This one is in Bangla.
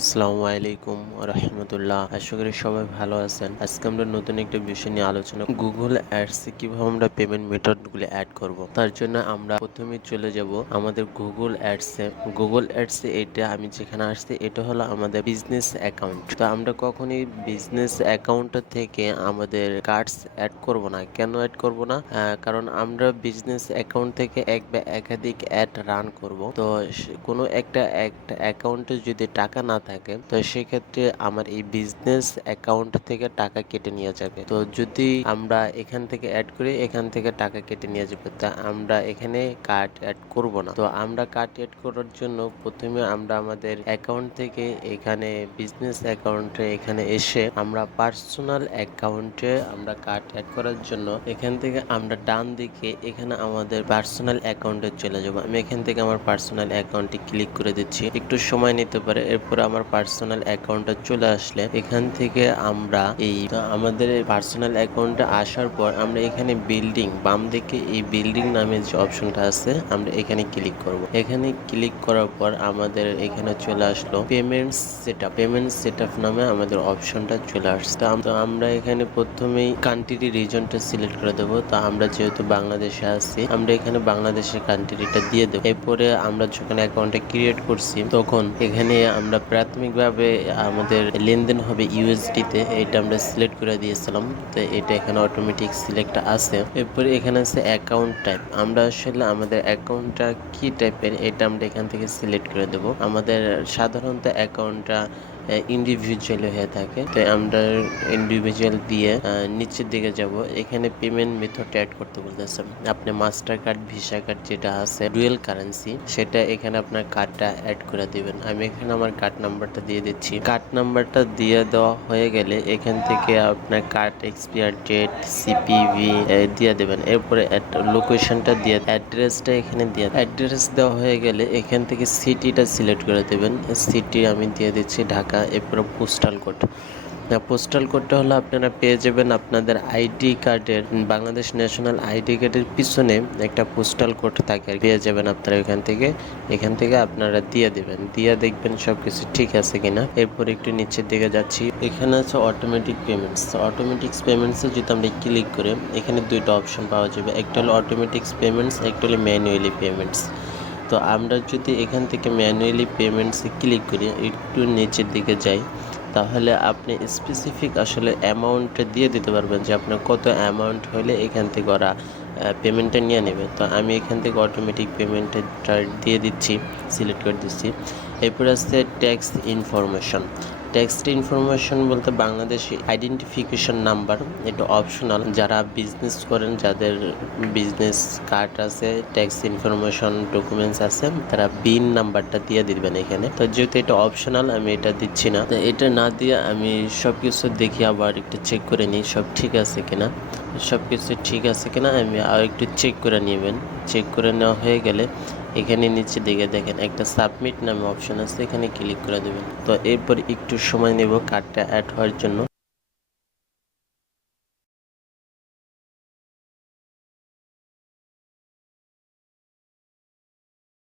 আসসালামু আলাইকুম রহমতুল্লাহ। আশা করি সবাই ভালো আছেন। আজকে আমরা নতুন একটা বিষয় নিয়ে আলোচনা গুগল অ্যাডস এ কিভাবে আমরা পেমেন্ট মেথড গুলো অ্যাড করব। তার জন্য আমরা প্রথমে চলে যাব আমাদের গুগল অ্যাডস এ। গুগল অ্যাডস এ এটা আমি যেখানে আসছি এটা হলো আমাদের বিজনেস অ্যাকাউন্ট। তো আমরা কখনোই বিজনেস অ্যাকাউন্ট থেকে আমাদের কার্ডস অ্যাড করব না। কেন অ্যাড করব না? কারণ আমরা বিজনেস অ্যাকাউন্ট থেকে এক বা একাধিক অ্যাড রান করব। তো কোনো একটা অ্যাকাউন্টে যদি টাকা না থাকে তো সেক্ষেত্রে আমার এই বিজনেস অ্যাকাউন্ট থেকে টাকা কেটে নিয়ে যাবে। তো যদি আমরা এখান থেকে অ্যাড করি এখান থেকে টাকা কেটে নিয়ে যাবে, তা আমরা এখানে কার্ড অ্যাড করব না। তো আমরা কার্ড অ্যাড করার জন্য প্রথমে আমরা আমাদের অ্যাকাউন্ট থেকে এখানে বিজনেস অ্যাকাউন্টে এখানে এসে আমরা পার্সোনাল অ্যাকাউন্টে আমরা কার্ড অ্যাড করার জন্য এখান থেকে আমরা ডান দিকে এখানে আমাদের পার্সোনাল অ্যাকাউন্টে চলে যাব। আমি এখান থেকে আমার পার্সোনাল অ্যাকাউন্টে ক্লিক করে দিচ্ছি, একটু সময় নিতে পারে। এরপর আমার পার্সোনাল অ্যাকাউন্টে চলে আসলে এখান থেকে আমরা আমাদের পার্সোনাল অ্যাকাউন্টে আসার পর আমরা এখানে বিল্ডিং বাম দিকে এই বিল্ডিং নামে যে অপশনটা আছে আমরা এখানে ক্লিক করব। এখানে ক্লিক করার পর আমাদের এখানে চলে আসলো পেমেন্ট সেটআপ নামে আমাদের অপশনটা চলে আসছে। তো আমরা এখানে প্রথমেই কান্ট্রি রিজনটা সিলেক্ট করে দেবো। তো আমরা যেহেতু বাংলাদেশে আছি আমরা এখানে বাংলাদেশের কান্ট্রিটা দিয়ে দেবো। এরপরে আমরা যখন অ্যাকাউন্টটা ক্রিয়েট করছি তখন এখানে আমরা প্রাথমিকভাবে আমাদের লেনদেন হবে ইউএসডি তে, এটা আমরা সিলেক্ট করে দিয়েছিলাম। তো এটা এখানে অটোমেটিক সিলেক্ট আছে। এরপরে এখানে আছে অ্যাকাউন্ট টাইপ, আমরা আসলে আমাদের অ্যাকাউন্টটা কি টাইপের এটা আমরা এখান থেকে সিলেক্ট করে দেব। আমাদের সাধারণত অ্যাকাউন্টটা ইন্ডিভিজুয়াল হয়ে থাকে, তাই আমরা ইন্ডিভিজুয়াল দিয়ে নিচের দিকে যাব। এখানে পেমেন্ট মেথড অ্যাড করতে বলতেছে। আপনি মাস্টার কার্ড ভিসা কার্ড যেটা আছে ডুয়েল কারেন্সি সেটা এখানে আপনার কার্ডটা অ্যাড করে দিবেন। আমি এখানে আমার কার্ড নাম্বারটা দিয়ে দিচ্ছি। কার্ড নাম্বারটা দিয়ে দেওয়া হয়ে গেলে এখান থেকে আপনার কার্ড এক্সপায়ার ডেট সিপিভি দিয়ে দেবেন। এরপরে লোকেশনটা দিয়ে অ্যাড্রেসটা এখানে দিয়ে অ্যাড্রেস দেওয়া হয়ে গেলে এখান থেকে সিটিটা সিলেক্ট করে দেবেন। সিটি আমি দিয়ে দিচ্ছি ঢাকা। এরপরে পোস্টাল কোড, পোস্টাল কোডটা হলো আপনারা পেয়ে যাবেন আপনাদের আইডি কার্ডের, বাংলাদেশ ন্যাশনাল আইডি কার্ডের পিছনে একটা পোস্টাল কোড থাকে, পেয়ে যাবেন আপনারা এখান থেকে আপনারা দিয়ে দেবেন, দিয়ে দেখবেন সবকিছু ঠিক আছে কিনা। এরপর একটু নিচের দিকে যাচ্ছি, এখানে আছে অটোমেটিক পেমেন্টসে যদি আমরা ক্লিক করে এখানে দুইটা অপশন পাওয়া যাবে, একটা হলো অটোমেটিক পেমেন্টস, একটা হলো ম্যানুয়ালি পেমেন্টস। তো আমরা যদি এখান থেকে ম্যানুয়ালি পেমেন্টসে ক্লিক করি একটু নিচের দিকে যাই তাহলে আপনি স্পেসিফিক আসলে অ্যামাউন্টটা দিয়ে দিতে পারবেন যে আপনার কত অ্যামাউন্ট হলে এখান থেকে ওরা পেমেন্টটা নিয়ে নেবে। তো আমি এখান থেকে অটোমেটিক পেমেন্টটা দিয়ে দিচ্ছি, সিলেক্ট করে দিচ্ছি। এরপর আসছে ট্যাক্স ইনফরমেশন বলতে বাংলাদেশি আইডেন্টিফিকেশন নাম্বার, এটা অপশনাল। যারা বিজনেস করেন যাদের বিজনেস কার্ড আছে ট্যাক্স ইনফরমেশন ডকুমেন্টস আছে তারা বিন নাম্বারটা দিয়ে দিবেন এখানে। তো যেহেতু এটা অপশনাল আমি এটা দিচ্ছি না, তো এটা না দিয়ে আমি সব কিছু দেখি আবার একটু চেক করে নিই সব ঠিক আছে কিনা। সব কিছু ঠিক আছে কিনা আমি আর একটু চেক করে নেবেন। চেক করে নেওয়া হয়ে গেলে এখানে নিচে দিকে দেখেন একটা সাবমিট নামে অপশন আছে, এখানে ক্লিক করে দেবেন। তো এরপর একটু সময় নেব কার্ডটা অ্যাড হওয়ার জন্য।